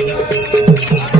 Thank